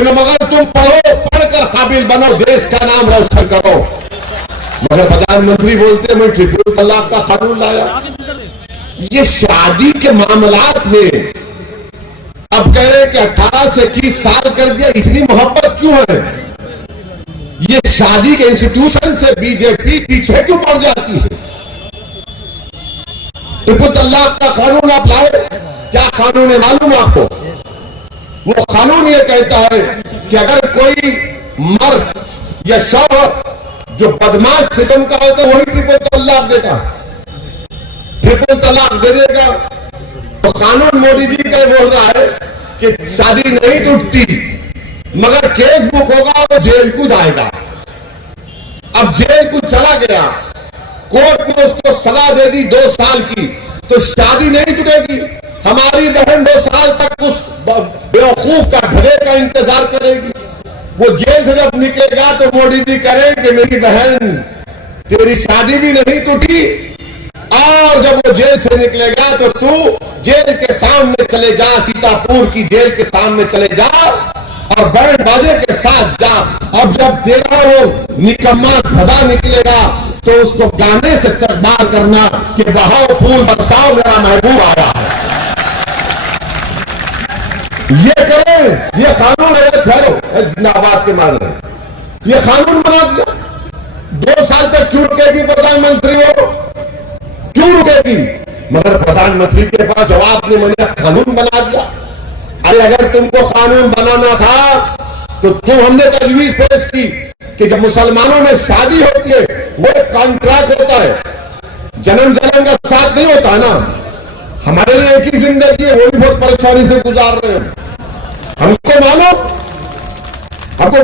कि मगर तुम पढ़ो, पढ़कर काबिल बनो, देश का नाम रोशन करो। मगर प्रधानमंत्री बोलते मैं ट्रिपल तलाक का कानून लाया। ये शादी के मामलात में अब कह रहे कि 18 से 21 साल कर दिया, इतनी मोहब्बत क्यों है? ये शादी के इंस्टीट्यूशन से बीजेपी पीछे क्यों पड़ जाती है? ट्रिपल तलाक का कानून आप लाए, क्या कानून है मालूम आपको? वो कानून ये कहता है कि अगर कोई मर्द या शौहर जो बदमाश किस्म का होता है वही ट्रिपल तलाक देता है, ट्रिपल तलाक दे देगा। तो कानून मोदी जी का बोल रहा है कि शादी नहीं टूटती, मगर केस बुक होगा तो जेल को जाएगा। अब जेल को चला गया, कोर्ट ने उसको सजा दे दी 2 साल की, तो शादी नहीं टूटेगी। हमारी बहन 2 साल तक उस बेवकूफ का घरे का इंतजार करेगी। वो जेल से जब निकलेगा तो मोदी जी करें कि मेरी बहन तेरी शादी भी नहीं टूटी, और जब वो जेल से निकलेगा तो तू जेल के सामने चले जा, सीतापुर की जेल के सामने चले जा और बैंड बाजे के साथ जा। अब जब तेरा वो निकम्मा धदा निकलेगा तो उसको गाने से इस्तकबाल करना कि बहाओ फूल बरसाओ मेरा महबूब आया है। ये करें, ये कानून है। ठहरो, जिंदाबाद के माने ये कानून बना दिया। 2 साल तक क्यों रुकेगी प्रधानमंत्री? वो क्यों रुकेगी? मगर प्रधानमंत्री के पास जवाब नहीं मिला, कानून बना दिया। अरे अगर तुमको कानून बनाना था तो हमने तजवीज पेश की कि जब मुसलमानों में शादी होती है वो एक कॉन्ट्रैक्ट होता है, जन्म जन्म का साथ नहीं होता ना। हमारे लिए एक ही जिंदगी है, वो भी बहुत परेशानी से गुजार रहे हैं। हमको मानो, हमको